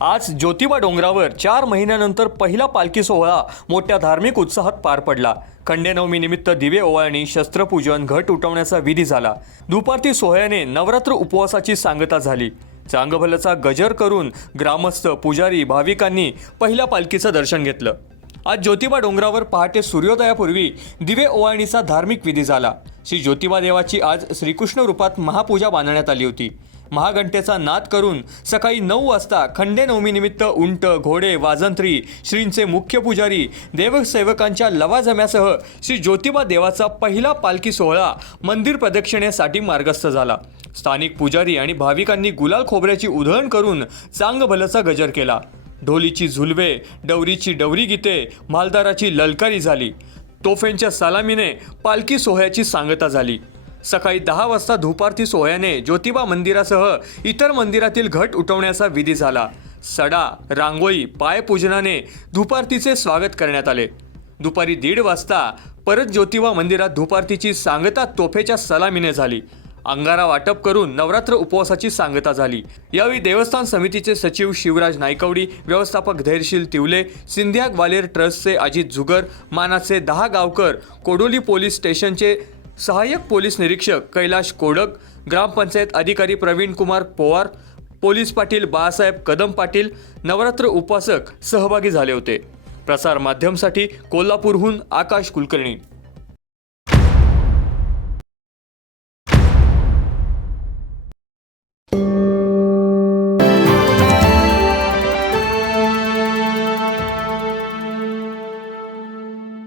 आज ज्योतिबा डोंगरावर चार महिन्यानंतर पहिला पालखी सोहळा मोठ्या धार्मिक उत्साहात पार पडला. खंडेनवमी निमित्त दिवे ओवाळणी शस्त्रपूजन घट उठवण्याचा विधी झाला. दुपारती सोहळ्याने नवरात्र उपवासाची सांगता झाली. चांगभलचा गजर करून ग्रामस्थ पुजारी भाविकांनी पहिल्या पालखीचं दर्शन घेतलं. आज ज्योतिबा डोंगरावर पहाटे सूर्योदयापूर्वी दिवे ओवाळणीचा धार्मिक विधी झाला. श्री ज्योतिबा देवाची आज श्रीकृष्ण रूपात महापूजा बांधण्यात आली होती. महाघंटेचा नाद करून सकाळी नऊ वाजता खंडेनवमीनिमित्त उंट घोडे वाजंत्री श्रींचे मुख्य पुजारी देवसेवकांच्या लवाजम्यासह श्री ज्योतिबा देवाचा पहिला पालखी सोहळा मंदिर प्रदक्षिणेसाठी मार्गस्थ झाला. स्थानिक पुजारी आणि भाविकांनी गुलाल खोबऱ्याची उधळण करून चांगभलचा गजर केला. ढोलीची झुलवे डवरीची डवरी गीते मालदाराची ललकारी झाली. तोफेंच्या सलामीने पालखी सोहळ्याची सांगता झाली. सकाळी दहा वाजता धुपारती सोहळ्याने ज्योतिबा मंदिरासह इतर मंदिरातील घट उठवण्याचा विधी झाला. सडा रांगोळी पायपूजनाने धुपारतीचे स्वागत करण्यात आले. दुपारी दीड वाजता परत ज्योतिबा मंदिरात धुपारतीची सांगता तोफेच्या सलामीने झाली. अंगारा वाटप करून नवरात्र उपवासाची सांगता झाली. यावेळी देवस्थान समितीचे सचिव शिवराज नायकवडी व्यवस्थापक धैर्यशील तिवले सिंधिया ग्वालेर ट्रस्टचे अजित झुगर मानाचे दहा गावकर कोडोली पोलीस स्टेशनचे सहाय्यक पोलीस निरीक्षक कैलाश कोडक ग्रामपंचायत अधिकारी प्रवीण कुमार पोवार पोलीस पाटील बाळासाहेब कदम पाटील नवरात्र उपासक सहभागी झाले होते. प्रसार माध्यमसाठी कोल्हापूरहून आकाश कुलकर्णी.